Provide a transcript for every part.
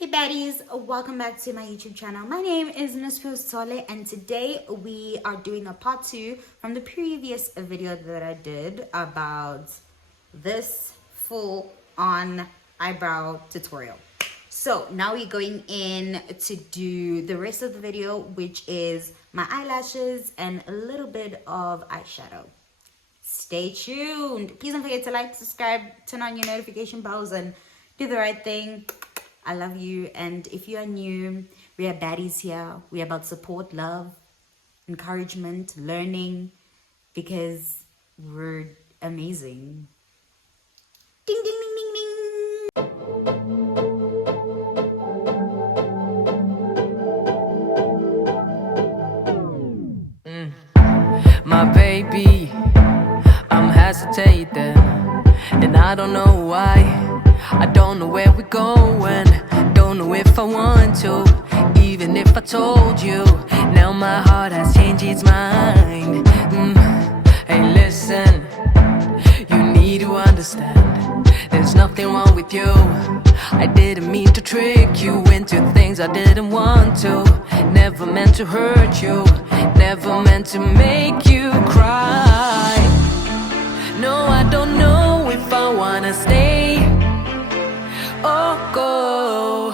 Hey baddies, welcome back to my YouTube channel. My name is Miss Sole and today we are doing a part 2 from the previous video that I did about this full on eyebrow tutorial. So now we're going in to do the rest of the video, which is my eyelashes and a little bit of eyeshadow. Stay tuned. Please don't forget to like, subscribe, turn on your notification bells and do the right thing. I love you, and if you are new, we are baddies here. We are about support, love, encouragement, learning, because we're amazing. Ding, ding, ding, ding, ding. My baby, I'm hesitating, and I don't know why. I don't know where we're going, don't know if I want to, even if I told you. Now my heart has changed its mind. Hey listen, you need to understand, there's nothing wrong with you. I didn't mean to trick you into things I didn't want to. Never meant to hurt you, never meant to make you cry. No, I don't know if I wanna stay or go.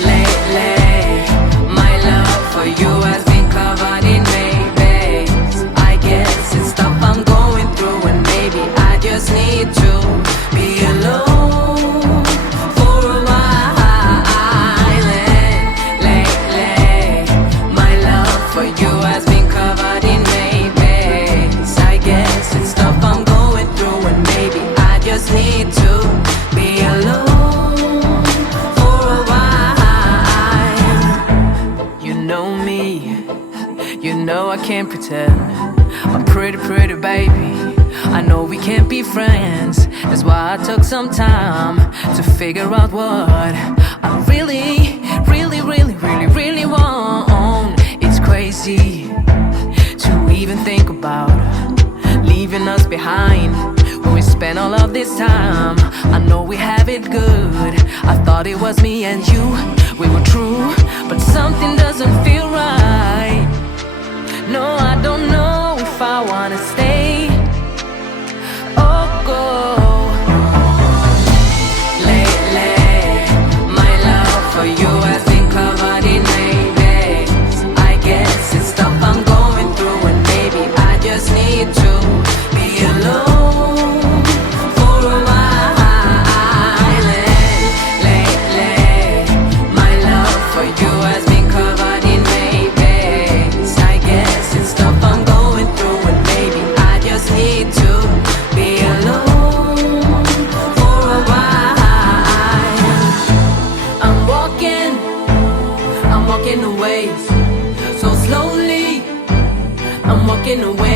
Lately, my love for you has been covered in maybes. I guess it's stuff I'm going through, and maybe I just need to be alone for a while. Lately, my love for you has been covered in maybes. I guess it's stuff I'm going through, and maybe I just need to be alone for a while. You know me, you know I can't pretend. I'm pretty baby, I know we can't be friends. That's why I took some time to figure out what I really want. It's crazy to even think about leaving us behind. When we spent all of this time, I know we have it good. I thought it was me and you, we were true, but something doesn't feel right. No, I don't know if I wanna stay or go. Lately, my love for you has been covered in maybes. I guess it's stuff I'm going through, and maybe I just need to be alone for a while. Lately, my love for you has been covered in maybes. I guess it's stuff I'm going through, and maybe I just need to be alone for a while. I'm walking away, so slowly I'm walking away.